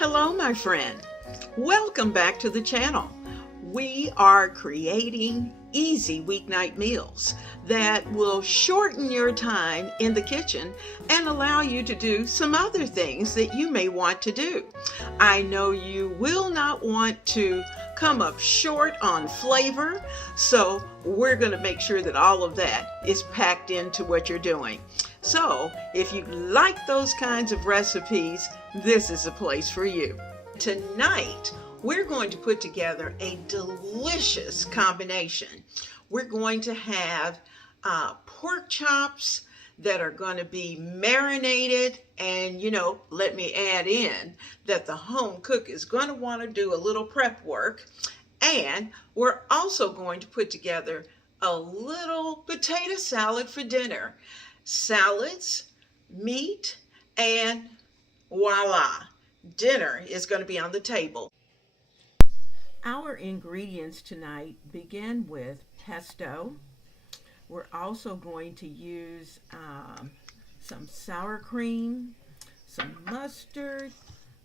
Hello, my friend. Welcome back to the channel. We are creating easy weeknight meals that will shorten your time in the kitchen and allow you to do some other things that you may want to do. I know you will not want to come up short on flavor, so we're going to make sure that all of that is packed into what you're doing. So if you like those kinds of recipes, this is a place for you. Tonight, we're going to put together a delicious combination. We're going to have pork chops that are going to be marinated, and let me add in that the home cook is going to want to do a little prep work. And we're also going to put together a little potato salad for dinner. Salads, meat, and voila, dinner is going to be on the table. Our ingredients tonight begin with pesto. We're also going to use some sour cream, some mustard,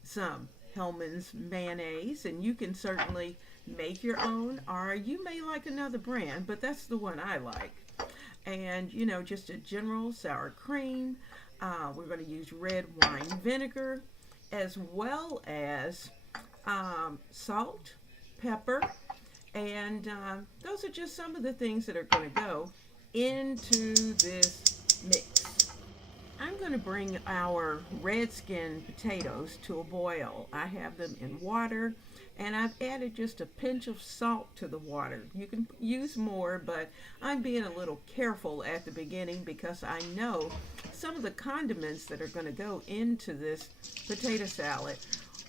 some Hellmann's mayonnaise, and you can certainly make your own, or you may like another brand, but that's the one I like. And just a general sour cream. We're going to use red wine vinegar, as well as salt, pepper, and those are just some of the things that are going to go into this mix. I'm going to bring our red skin potatoes to a boil. I have them in water, and I've added just a pinch of salt to the water. You can use more, but I'm being a little careful at the beginning because I know some of the condiments that are going to go into this potato salad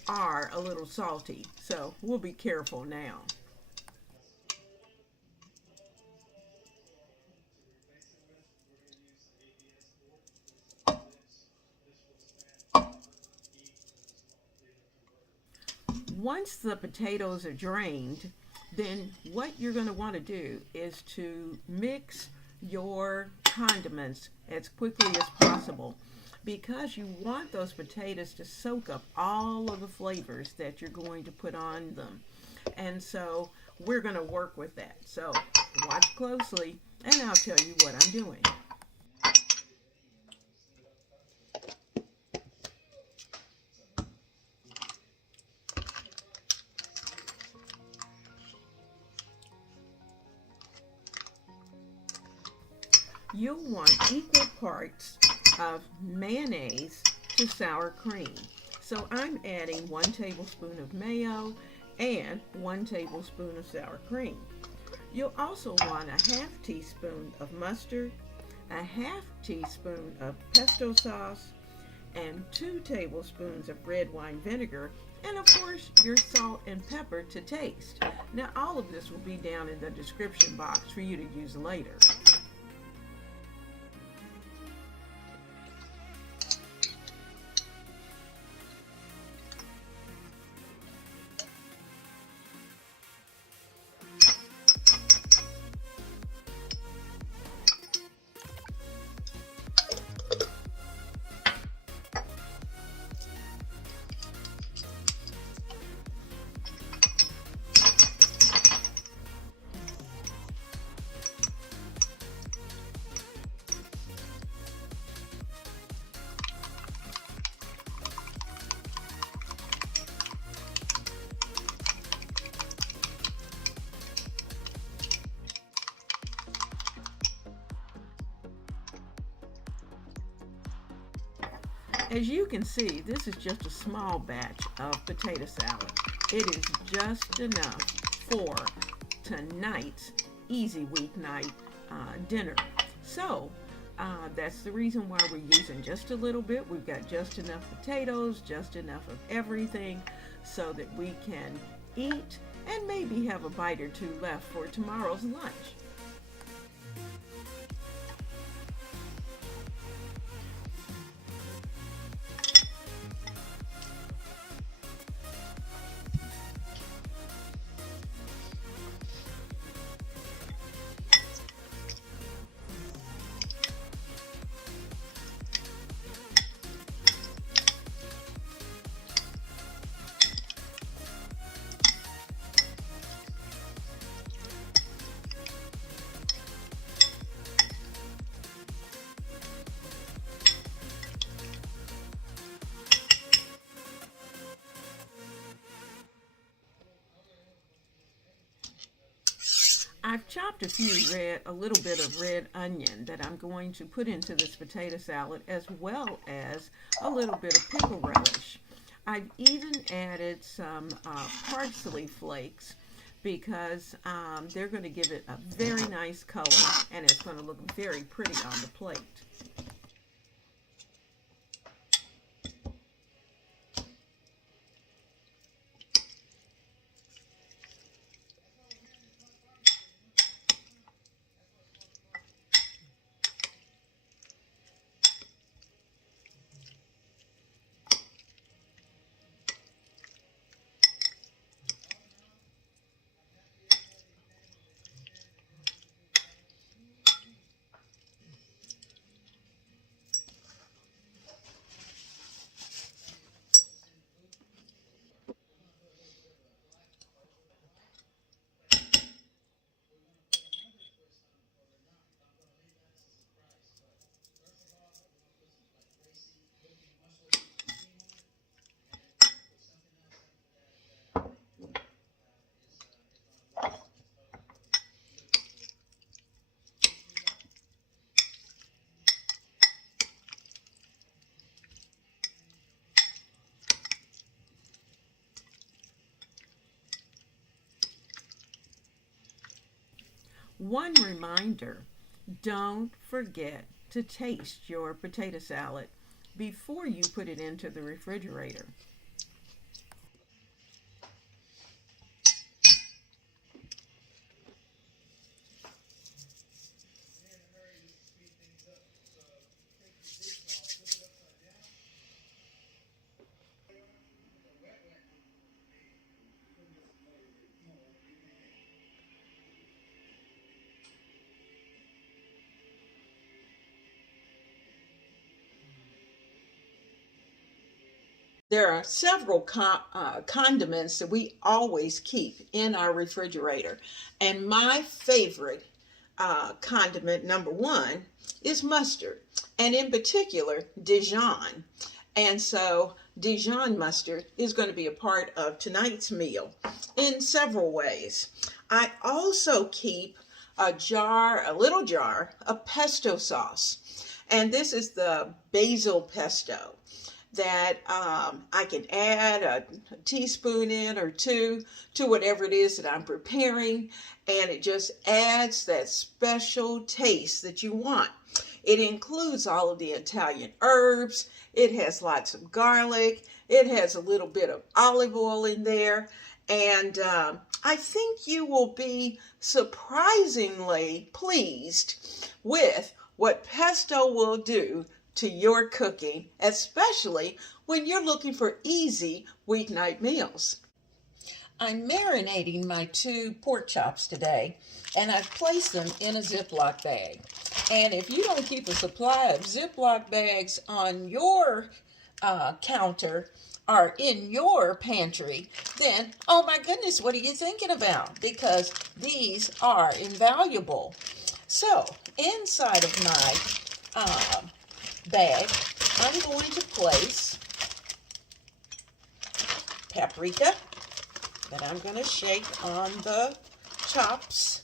are a little salty, so we'll be careful now. Once the potatoes are drained, then what you're going to want to do is to mix your condiments as quickly as possible, because you want those potatoes to soak up all of the flavors that you're going to put on them. And so we're going to work with that. So watch closely and I'll tell you what I'm doing. You'll want equal parts of mayonnaise to sour cream. So I'm adding 1 tablespoon of mayo and 1 tablespoon of sour cream. You'll also want a half teaspoon of mustard, a half teaspoon of pesto sauce, and 2 tablespoons of red wine vinegar, and of course your salt and pepper to taste. Now all of this will be down in the description box for you to use later. As you can see, this is just a small batch of potato salad. It is just enough for tonight's easy weeknight dinner. So that's the reason why we're using just a little bit. We've got just enough potatoes, just enough of everything, so that we can eat and maybe have a bite or two left for tomorrow's lunch. I've chopped a little bit of red onion that I'm going to put into this potato salad, as well as a little bit of pickle relish. I've even added some parsley flakes because they're going to give it a very nice color, and it's going to look very pretty on the plate. One reminder, don't forget to taste your potato salad before you put it into the refrigerator. There are several condiments that we always keep in our refrigerator. And my favorite condiment, number one, is mustard. And in particular, Dijon. And so Dijon mustard is going to be a part of tonight's meal in several ways. I also keep a little jar of pesto sauce. And this is the basil pesto that I can add a teaspoon in or two to whatever it is that I'm preparing, and it just adds that special taste that you want. It includes all of the Italian herbs. It has lots of garlic. It has a little bit of olive oil in there, and I think you will be surprisingly pleased with what pesto will do to your cooking, especially when you're looking for easy weeknight meals. I'm marinating my 2 pork chops today, and I've placed them in a Ziploc bag. And if you don't keep a supply of Ziploc bags on your counter or in your pantry, then, oh my goodness, what are you thinking about? Because these are invaluable. So, inside of my bag, I'm going to place paprika that I'm going to shake on the chops,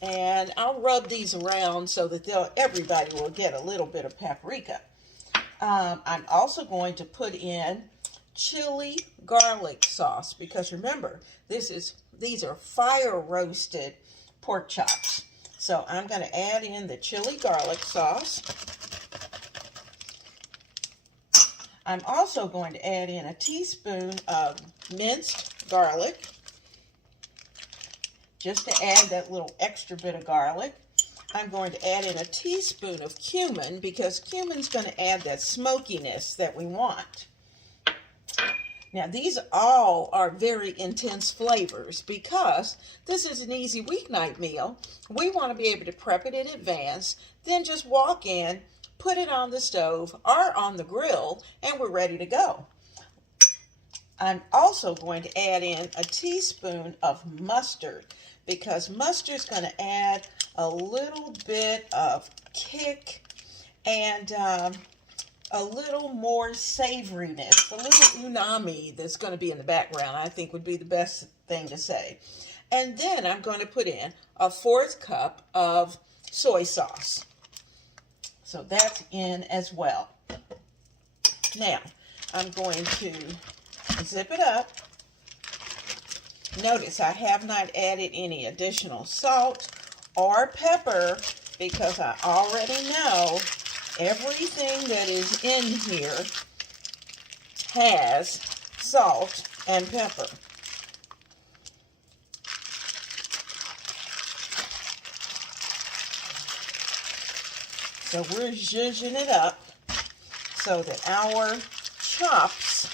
and I'll rub these around so that everybody will get a little bit of paprika. I'm also going to put in chili garlic sauce, because remember, these are fire roasted pork chops. So I'm going to add in the chili garlic sauce. I'm also going to add in a teaspoon of minced garlic, just to add that little extra bit of garlic. I'm going to add in a teaspoon of cumin, because cumin's going to add that smokiness that we want. Now, these all are very intense flavors because this is an easy weeknight meal. We want to be able to prep it in advance, then just walk in, put it on the stove or on the grill, and we're ready to go. I'm also going to add in a teaspoon of mustard, because mustard is going to add a little bit of kick and a little more savoriness, a little umami that's going to be in the background, I think would be the best thing to say. And then I'm going to put in a 1/4 cup of soy sauce. So that's in as well. Now, I'm going to zip it up. Notice I have not added any additional salt or pepper because I already know everything that is in here has salt and pepper. So we're zhuzhing it up so that our chops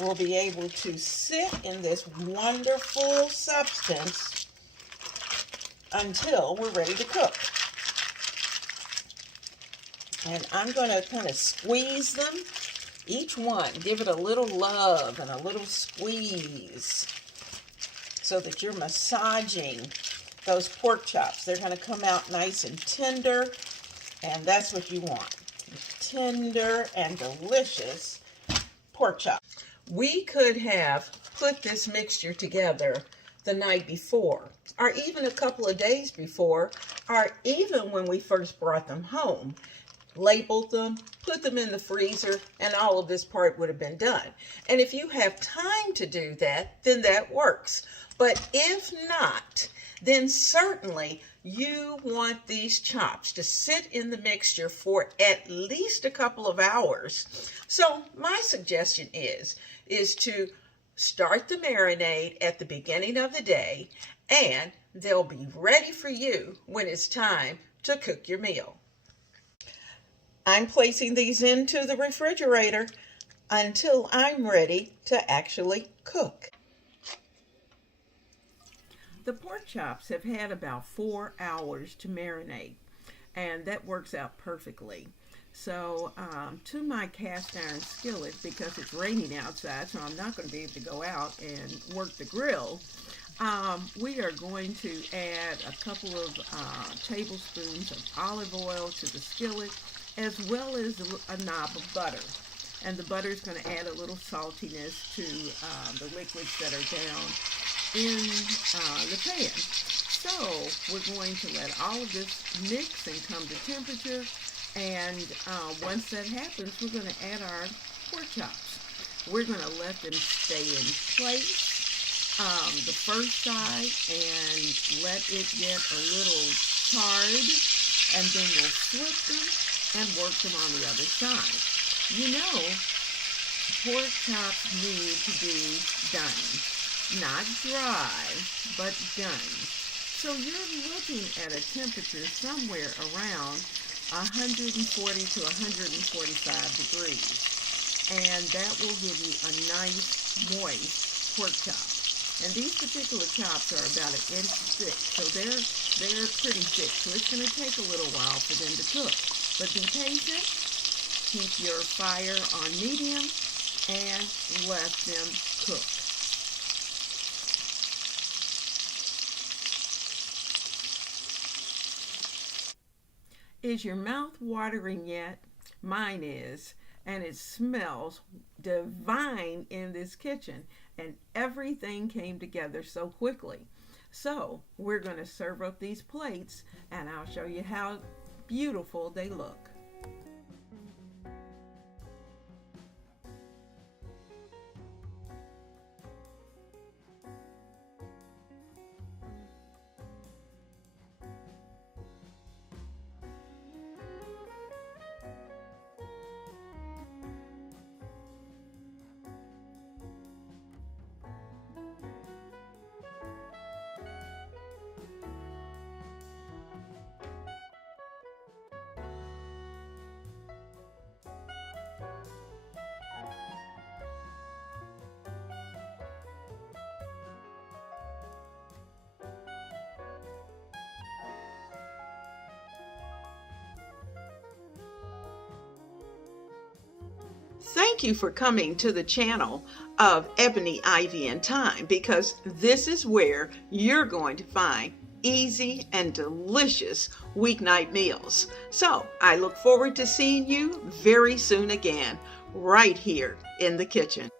will be able to sit in this wonderful substance until we're ready to cook. And I'm going to kind of squeeze them, each one, give it a little love and a little squeeze so that you're massaging those pork chops. They're going to come out nice and tender, and that's what you want. Tender and delicious pork chops. We could have put this mixture together the night before, or even a couple of days before, or even when we first brought them home. Labeled them, put them in the freezer, and all of this part would have been done. And if you have time to do that, then that works. But if not, then certainly you want these chops to sit in the mixture for at least a couple of hours. So my suggestion is to start the marinade at the beginning of the day, and they'll be ready for you when it's time to cook your meal. I'm placing these into the refrigerator until I'm ready to actually cook. The pork chops have had about 4 hours to marinate, and that works out perfectly. So to my cast iron skillet, because it's raining outside, so I'm not going to be able to go out and work the grill, we are going to add a couple of tablespoons of olive oil to the skillet, as well as a knob of butter. And the butter is going to add a little saltiness to the liquids that are down in the pan. So we're going to let all of this mix and come to temperature. And once that happens, we're going to add our pork chops. We're going to let them stay in place the first side and let it get a little charred. And then we'll flip them and work them on the other side. You know, pork chops need to be done. Not dry, but done. So you're looking at a temperature somewhere around 140 to 145 degrees. And that will give you a nice, moist pork chop. And these particular chops are about 1 inch thick, so they're pretty thick. So it's going to take a little while for them to cook. But be patient, keep your fire on medium, and let them cook. Is your mouth watering yet? Mine is, and it smells divine in this kitchen, and everything came together so quickly. So we're going to serve up these plates, and I'll show you how beautiful they look. Thank you for coming to the channel of Ebony Ivy and Thyme, because this is where you're going to find easy and delicious weeknight meals. So I look forward to seeing you very soon again, right here in the kitchen.